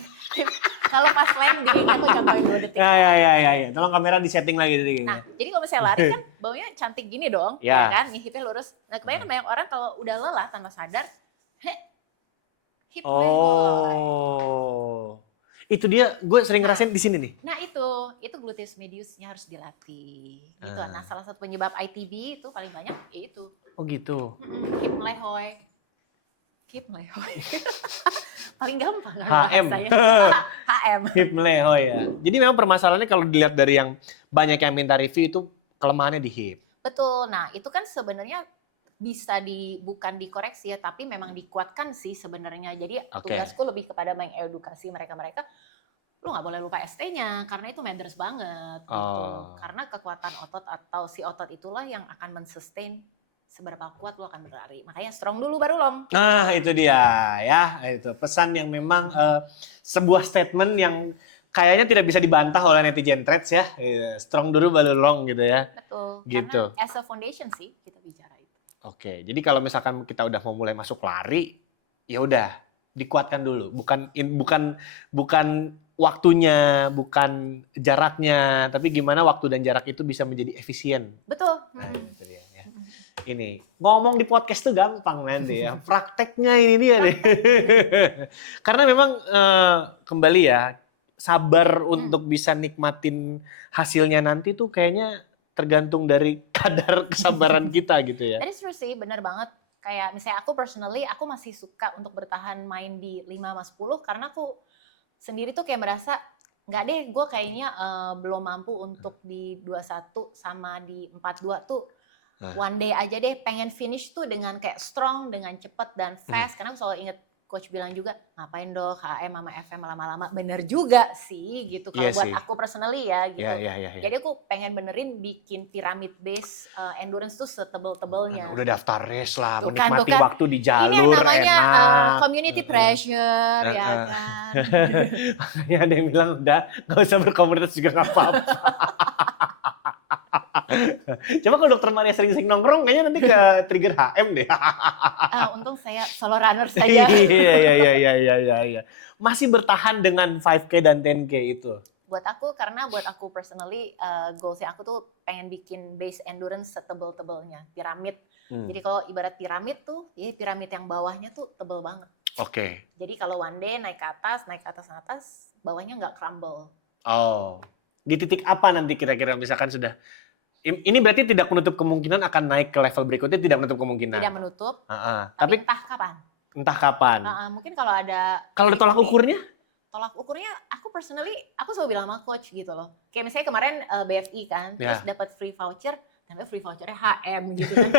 Kalau pas landing aku contohin 2 detik. Ya. Tolong kamera disetting lagi dulu. Nah jadi kalau misalnya lari kan baunya cantik gini dong. Ya kan, hipnya lurus. Nah kebanyakan banyak orang kalau udah lelah tanpa sadar, hip melehoy. Itu dia, gue sering ngerasain di sini nih. Nah itu gluteus mediusnya harus dilatih. Gitu. Nah salah satu penyebab ITB itu paling banyak itu. Oh gitu. Hip melehoy. Paling gampang HM. HM. Hip melehoy ya. Jadi memang permasalahannya kalau dilihat dari yang banyak yang minta review itu kelemahannya di hip. Betul. Nah itu kan sebenarnya bisa bukan dikoreksi ya, tapi memang dikuatkan sih sebenarnya. Jadi tugasku lebih kepada mengedukasi mereka lu nggak boleh lupa ST-nya karena itu matters banget gitu. Karena kekuatan otot atau si otot itulah yang akan men-sustain seberapa kuat lu akan berlari. Makanya strong dulu baru long. Nah, itu dia ya. Itu pesan yang memang sebuah statement yang kayaknya tidak bisa dibantah oleh netizen threads ya. Strong dulu baru long gitu ya. Betul. Gitu. Karena as a foundation sih kita bicara itu. Oke, jadi kalau misalkan kita udah mau mulai masuk lari, ya udah dikuatkan dulu. Bukan waktunya, bukan jaraknya, tapi gimana waktu dan jarak itu bisa menjadi efisien. Betul. Nah, itu dia ya. Ini ngomong di podcast tuh gampang nanti ya, prakteknya ini dia nih. Karena memang kembali ya, sabar untuk bisa nikmatin hasilnya nanti tuh kayaknya tergantung dari kadar kesabaran kita gitu ya. That is true sih, bener banget. Kayak misalnya aku personally, aku masih suka untuk bertahan main di 5-10 karena aku sendiri tuh kayak merasa nggak deh, gue kayaknya belum mampu untuk di 21 sama di 42 tuh one day aja deh, pengen finish tuh dengan kayak strong, dengan cepet dan fast. Karena aku selalu inget coach bilang juga, ngapain dok HM sama FM lama-lama. Bener juga sih gitu kalau buat aku personally ya gitu. Jadi aku pengen benerin bikin pyramid base endurance tuh setebel-tebelnya. Udah daftar race lah, menikmati waktu di jalur. Ini yang namanya community pressure ya kan. Makanya ada yang bilang udah gak usah berkomunitas juga gak apa-apa. Coba kalau Dokter Maria sering-sering nongkrong, kayaknya nanti ke trigger HM deh. Untung saya solo runner saja. Iya. Masih bertahan dengan 5K dan 10K itu? Buat aku personally, goalsnya aku tuh pengen bikin base endurance setebel-tebelnya, piramid. Jadi kalau ibarat piramid tuh, ya piramid yang bawahnya tuh tebel banget. Oke. Jadi kalau one day naik ke atas, bawahnya nggak crumble. Oh, di titik apa nanti kira-kira misalkan sudah? Ini berarti tidak menutup kemungkinan akan naik ke level berikutnya, tidak menutup kemungkinan. Tidak menutup, tapi entah kapan. Entah kapan. Mungkin kalau ada... Kalau ada tolak ukurnya? Tolak ukurnya, aku personally, aku selalu bilang sama coach gitu loh. Kayak misalnya kemarin BFI kan, terus dapat free voucher, tapi free vouchernya HM gitu kan.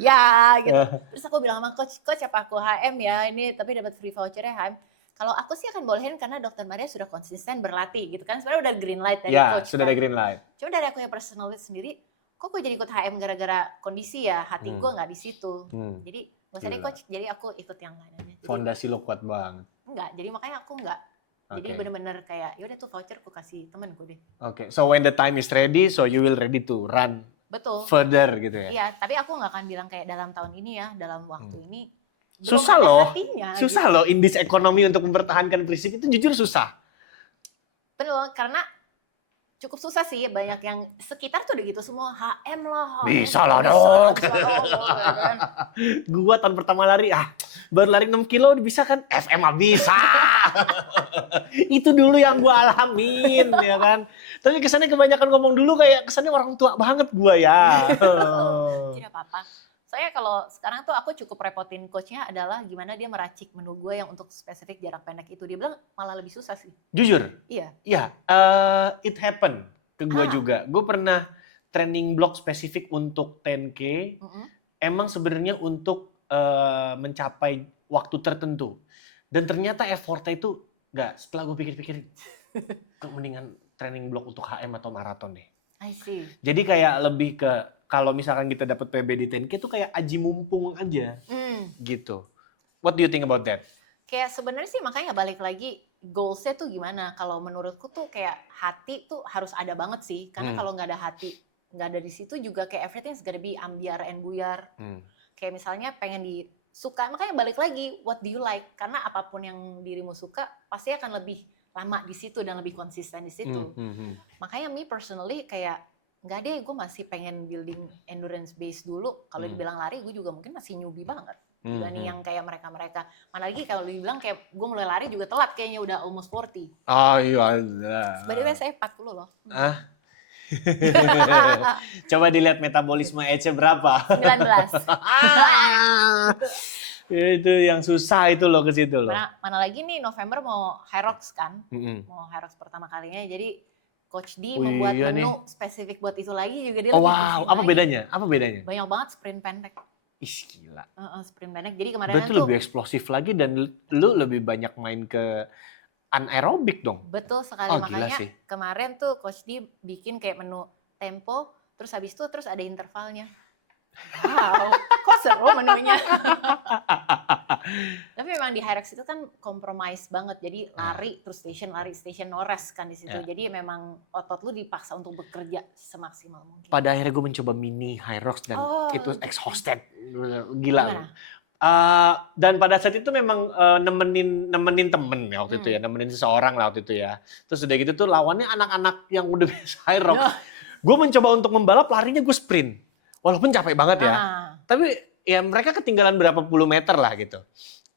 Ya gitu. Terus aku bilang sama coach apa aku HM ya ini, tapi dapat free vouchernya HM. Kalau aku sih akan bolehin karena Dokter Maria sudah konsisten berlatih gitu kan. Sebenarnya udah green light dari coach. Sudah ada green light. Cuma dari aku yang personal sendiri, kok gue jadi ikut HM gara-gara kondisi ya, hati gue nggak di situ. Jadi nggak usah deh coach, jadi aku ikut yang lainnya. Fondasi lo kuat banget. Enggak, jadi makanya aku enggak. Jadi bener-bener kayak, yaudah tuh voucher aku kasih temen gue deh. Oke, so when the time is ready, so you will ready to run further gitu ya? Iya, tapi aku nggak akan bilang kayak dalam tahun ini ya, dalam waktu ini. Susah loh in this economy untuk mempertahankan prinsip itu jujur susah. Betul, karena cukup susah sih, banyak yang sekitar tuh udah gitu semua, HM lah. Bisa lah dok. Gua tahun pertama lari, baru lari 6 kilo bisa kan? FM bisa. Itu dulu yang gua alamin ya kan. Tapi kesannya kebanyakan ngomong dulu kayak kesannya orang tua banget gua ya. Tidak apa-apa. Soalnya kalau sekarang tuh aku cukup repotin coachnya adalah gimana dia meracik menu gue yang untuk spesifik jarak pendek itu. Dia bilang malah lebih susah sih. Jujur? Iya. Iya, it happen ke gue juga. Gue pernah training block spesifik untuk 10K. Emang sebenarnya untuk mencapai waktu tertentu. Dan ternyata effortnya itu enggak, setelah gue pikir-pikirin, mendingan training block untuk HM atau maraton deh. I see. Jadi kayak lebih ke kalau misalkan kita dapat PB di 10K itu kayak aji mumpung aja, gitu. What do you think about that? Kayak sebenarnya sih makanya balik lagi goalsnya tuh gimana? Kalau menurutku tuh kayak hati tuh harus ada banget sih, karena kalau nggak ada hati, nggak ada di situ juga kayak everything's gonna be ambiar and buyar. Kayak misalnya pengen disuka, makanya balik lagi what do you like? Karena apapun yang dirimu suka pasti akan lebih lama di situ dan lebih konsisten di situ. Makanya me personally kayak nggak deh, gue masih pengen building endurance base dulu. Kalau dibilang lari, gue juga mungkin masih newbie banget. Dibanding yang kayak mereka-mereka. Mana lagi kalau dibilang kayak gue mulai lari juga telat kayaknya udah almost 40. Oh iya. Sebenarnya saya 40 loh. Coba dilihat metabolisme Ece berapa? 19. Itu yang susah itu loh ke situ loh. Mana lagi nih November mau Hyrox kan? Mau Hyrox pertama kalinya. Jadi Coach D membuat menu spesifik buat itu lagi juga dia. Wow, apa bedanya? Banyak banget sprint pendek. Ih gila. Sprint pendek. Jadi kemarin berarti lebih eksplosif lagi dan lu lebih banyak main ke anaerobik dong. Betul sekali, Oh, gila makanya sih. kemarin tuh Coach D bikin kayak menu tempo, terus habis itu terus ada intervalnya. Wow, kok seru menunya. Tapi memang di Hyrox itu kan compromise banget, jadi lari terus station no rest kan di situ. Jadi memang otot lu dipaksa untuk bekerja semaksimal mungkin. Pada akhirnya gue mencoba mini Hyrox dan itu exhausted, gila. Gimana? Dan pada saat itu memang nemenin temen ya waktu itu ya, nemenin seseorang lah waktu itu ya. Terus udah gitu tuh lawannya anak-anak yang udah biasa Hyrox. Gue mencoba untuk membalap, larinya gue sprint. Walaupun capek banget ya. Tapi ya mereka ketinggalan berapa puluh meter lah gitu.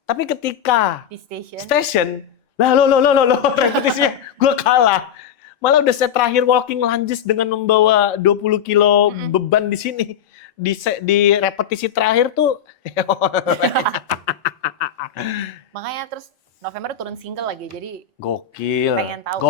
Tapi ketika di station lah lo repetisinya gue kalah. Malah udah set terakhir walking lunges dengan membawa 20 kilo beban di sini. Di repetisi terakhir tuh makanya terus November turun single lagi, jadi gokil. Pengen tahu.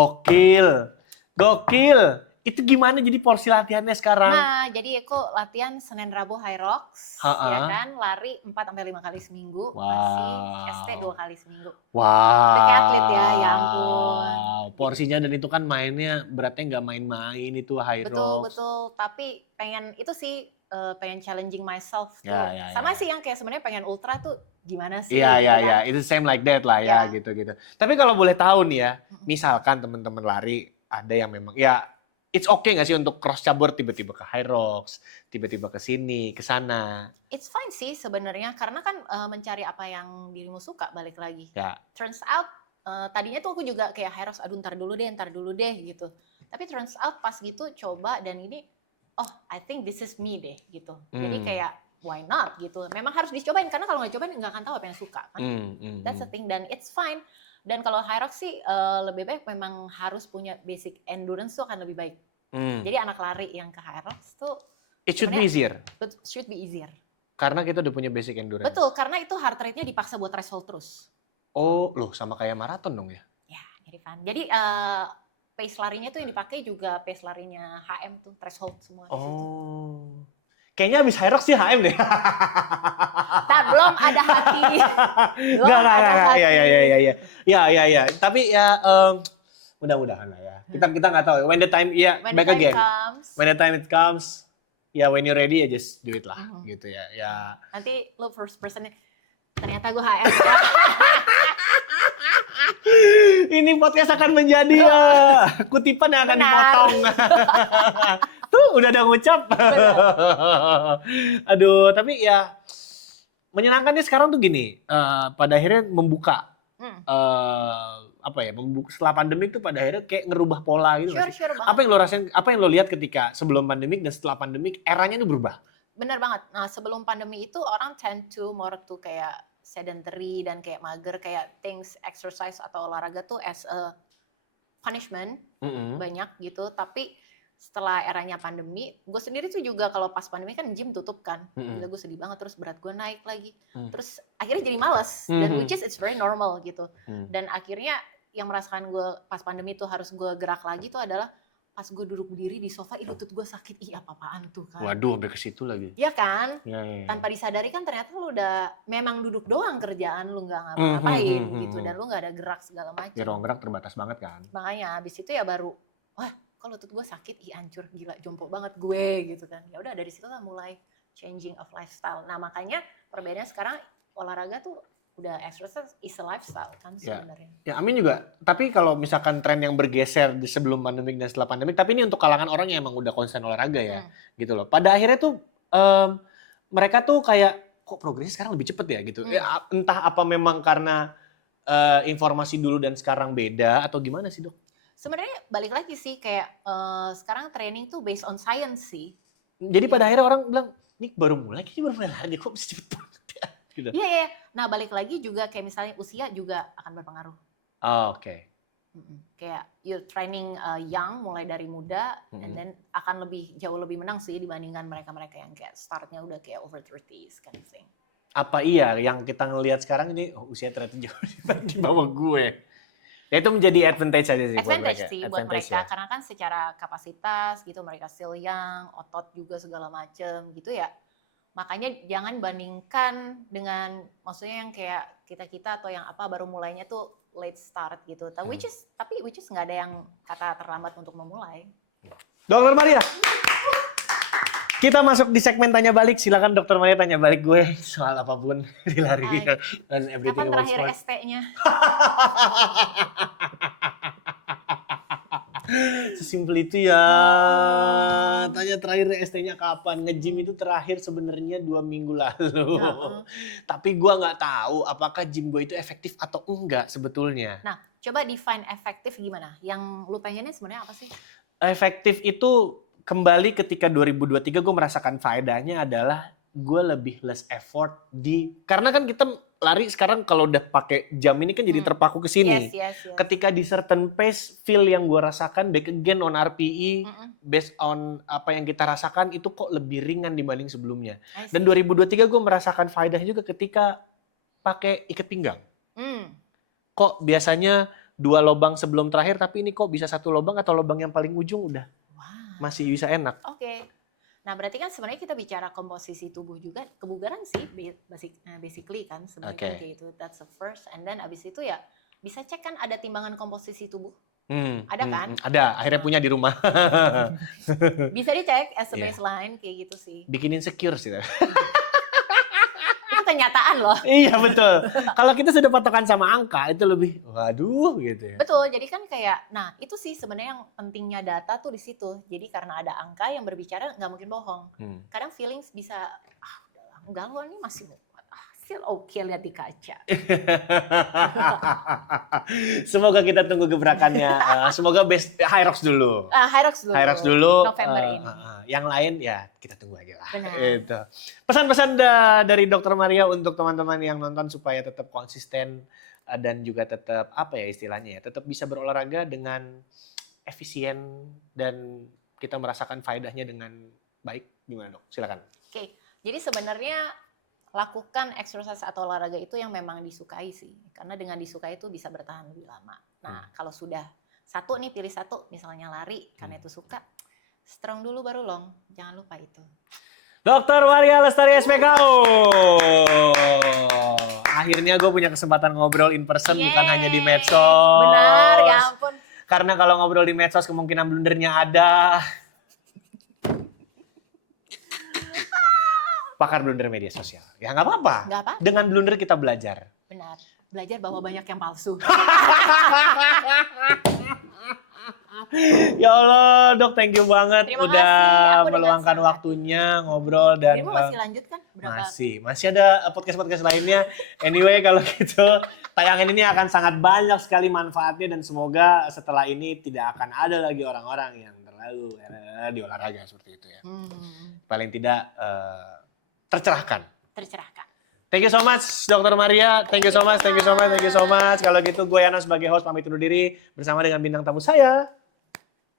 Gokil. Itu gimana jadi porsi latihannya sekarang? Nah, jadi aku latihan Senin Rabu Hyrox, ya kan, lari 4-5 kali seminggu, masih ST 2 kali seminggu. Wow. Udah kayak atlet ya ampun. Porsinya dan itu kan mainnya beratnya nggak main-main itu Hyrox. Betul. Tapi pengen itu sih, pengen challenging myself tuh. Sama sih yang kayak sebenarnya pengen ultra tuh gimana sih? Iya. Itu same like that lah ya gitu. Tapi kalau boleh tahu nih ya, misalkan teman-teman lari ada yang memang ya it's okay nggak sih untuk cross cabur tiba-tiba ke Hyrox, tiba-tiba ke sini, ke sana? It's fine sih sebenarnya karena kan mencari apa yang dirimu suka balik lagi. Ya. Turns out tadinya tuh aku juga kayak Hyrox, aduh ntar dulu deh gitu. Tapi turns out pas gitu coba dan ini I think this is me deh gitu. Jadi kayak why not gitu. Memang harus dicobain karena kalau nggak cobain nggak akan tahu apa yang suka kan. That's the thing dan it's fine. Dan kalau Hyrox sih lebih baik memang harus punya basic endurance tuh akan lebih baik. Jadi anak lari yang ke Hyrox tuh it should be easier. Should be easier. Karena kita udah punya basic endurance. Betul, karena itu heart rate-nya dipaksa buat threshold terus. Oh, loh sama kayak maraton dong ya? Ya, jadi fun. Jadi pace larinya tuh yang dipakai juga pace larinya HM tuh, threshold semua di situ. Kayaknya abis Hyrox sih HM deh. Nah, belum ada hati. Iya. Tapi ya mudah-mudahan lah ya. Kita nggak tahu. When the time back again. When the time it comes, when you're ready ya just do it lah gitu ya. Ya. Nanti lo first personnya ternyata gue HM. Ini podcast akan menjadi kutipan yang akan dipotong. Tuh udah ada ngucap. Aduh, tapi ya menyenangkannya sekarang tuh gini, pada akhirnya membuka setelah pandemik tuh pada akhirnya kayak ngerubah pola gitu. Sure apa yang lo rasain, apa yang lo lihat ketika sebelum pandemik dan setelah pandemik eranya itu berubah? Bener banget. Nah, sebelum pandemi itu orang tend to more to kayak sedentary dan kayak mager, kayak things exercise atau olahraga tuh as a punishment banyak gitu. Tapi setelah eranya pandemi, gue sendiri tuh juga kalau pas pandemi kan gym tutup kan, gila gue sedih banget, terus berat gue naik lagi, terus akhirnya jadi malas, dan which is it's very normal gitu. Dan akhirnya yang merasakan gue pas pandemi tuh harus gue gerak lagi tuh adalah pas gue duduk berdiri di sofa, lutut gue sakit, apa-apaan tuh kan. Waduh, sampai ke situ lagi. Iya kan? Ya. Tanpa disadari kan ternyata lu udah memang duduk doang kerjaan, lu nggak ngapa-ngapain gitu, dan lu nggak ada gerak segala macam. Ya ruang gerak terbatas banget kan. Makanya abis itu ya baru, wah kalau lutut gue sakit, hancur, gila, jompo banget gue gitu kan. Ya udah dari situ lah mulai changing of lifestyle. Nah makanya perbedaannya sekarang olahraga tuh udah exercise is a lifestyle kan sebenarnya. Ya Amin juga. Tapi kalau misalkan tren yang bergeser di sebelum pandemik dan setelah pandemik, tapi ini untuk kalangan orang yang emang udah konsen olahraga ya, gitu loh. Pada akhirnya tuh mereka tuh kayak kok progresnya sekarang lebih cepet ya gitu. Ya, entah apa memang karena informasi dulu dan sekarang beda atau gimana sih dok? Sebenarnya balik lagi sih kayak sekarang training tuh based on science sih. Jadi pada akhirnya orang bilang, ini baru mulai lagi kok bisa cepet banget ya. Gitu. Iya. Nah balik lagi juga kayak misalnya usia juga akan berpengaruh. Oke. Kayak you training young mulai dari muda, and then akan jauh lebih menang sih dibandingkan mereka-mereka yang kayak startnya udah kayak over 30s kind of thing. Apa iya yang kita ngelihat sekarang ini usia ternyata jauh di bawah gue? Ya itu menjadi advantage aja sih buat mereka. Karena kan secara kapasitas gitu mereka still young, otot juga segala macem gitu ya. Makanya jangan bandingkan dengan maksudnya yang kayak kita atau yang apa baru mulainya tuh late start gitu. Tapi which is nggak ada yang kata terlambat untuk memulai. Dokter Maria. Kita masuk di segmen tanya balik. Silakan Dokter Maria tanya balik gue soal apapun di lari dan everything. Kapan terakhir ST-nya? Sesimpel itu ya. Tanya terakhir ST-nya kapan. Nge-gym itu terakhir sebenarnya 2 minggu lalu. Tapi gue nggak tahu apakah gym gue itu efektif atau enggak sebetulnya. Nah, coba define efektif gimana? Yang lu pengennya sebenarnya apa sih? Efektif itu kembali ketika 2023 gue merasakan faedahnya adalah gue lebih less effort karena kan kita lari sekarang kalau udah pakai jam ini kan jadi terpaku ke sini. Yes. Ketika di certain pace feel yang gue rasakan back again on RPE based on apa yang kita rasakan itu kok lebih ringan dibanding sebelumnya. Dan 2023 gue merasakan faedahnya juga ketika pakai ikat pinggang. Kok biasanya 2 lubang sebelum terakhir tapi ini kok bisa 1 lubang atau lubang yang paling ujung udah masih bisa enak. Oke. Nah, berarti kan sebenarnya kita bicara komposisi tubuh juga, kebugaran sih basically kan sebenarnya kan kayak itu. That's the first, and then abis itu ya bisa cek kan ada timbangan komposisi tubuh. Ada kan? Ada, akhirnya punya di rumah. Bisa dicek as a baseline kayak gitu sih. Bikin insecure sih. Kenyataan loh. Iya betul. Kalau kita sudah patokan sama angka itu lebih waduh gitu ya. Betul. Jadi kan kayak nah itu sih sebenarnya yang pentingnya data tuh di situ. Jadi karena ada angka yang berbicara nggak mungkin bohong. Kadang feelings bisa udahlah enggak lo nih masih still okay lihat di kaca. Semoga kita tunggu gebrakannya. Semoga Hyrox dulu. Hyrox dulu. November ini. Yang lain ya kita tunggu aja lah. Benar. Pesan-pesan dari Dokter Maria untuk teman-teman yang nonton supaya tetap konsisten dan juga tetap apa ya istilahnya ya, tetap bisa berolahraga dengan efisien dan kita merasakan faedahnya dengan baik. Gimana Dok? Silakan. Oke. Jadi sebenarnya lakukan exercise atau olahraga itu yang memang disukai sih. Karena dengan disukai itu bisa bertahan lebih lama. Nah, kalau sudah pilih satu, misalnya lari, karena itu suka, strong dulu baru long. Jangan lupa itu. Dokter Maria Lestari SPKO. Akhirnya gue punya kesempatan ngobrol in person, bukan hanya di medsos. Benar, ya ampun. Karena kalau ngobrol di medsos kemungkinan blundernya ada. Pakar blunder media sosial. Ya nggak apa-apa. Dengan blunder kita belajar. Benar. Belajar bahwa banyak yang palsu. Ya Allah, Dok, thank you banget. Terima udah kasih. meluangkan waktunya ngobrol dan. Ini masih lanjut kan? Masih ada podcast lainnya. Anyway, kalau gitu tayangan ini akan sangat banyak sekali manfaatnya dan semoga setelah ini tidak akan ada lagi orang-orang yang terlalu di olahraga seperti itu ya. Paling tidak tercerahkan. Thank you so much, Dokter Maria. Thank you so much. Kalau gitu, gue Yana sebagai host pamit undur diri bersama dengan bintang tamu saya,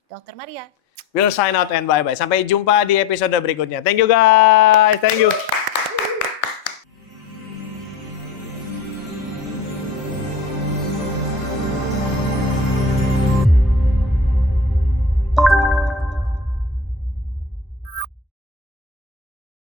Dokter Maria. We'll sign out and bye-bye. Sampai jumpa di episode berikutnya. Thank you guys. Thank you.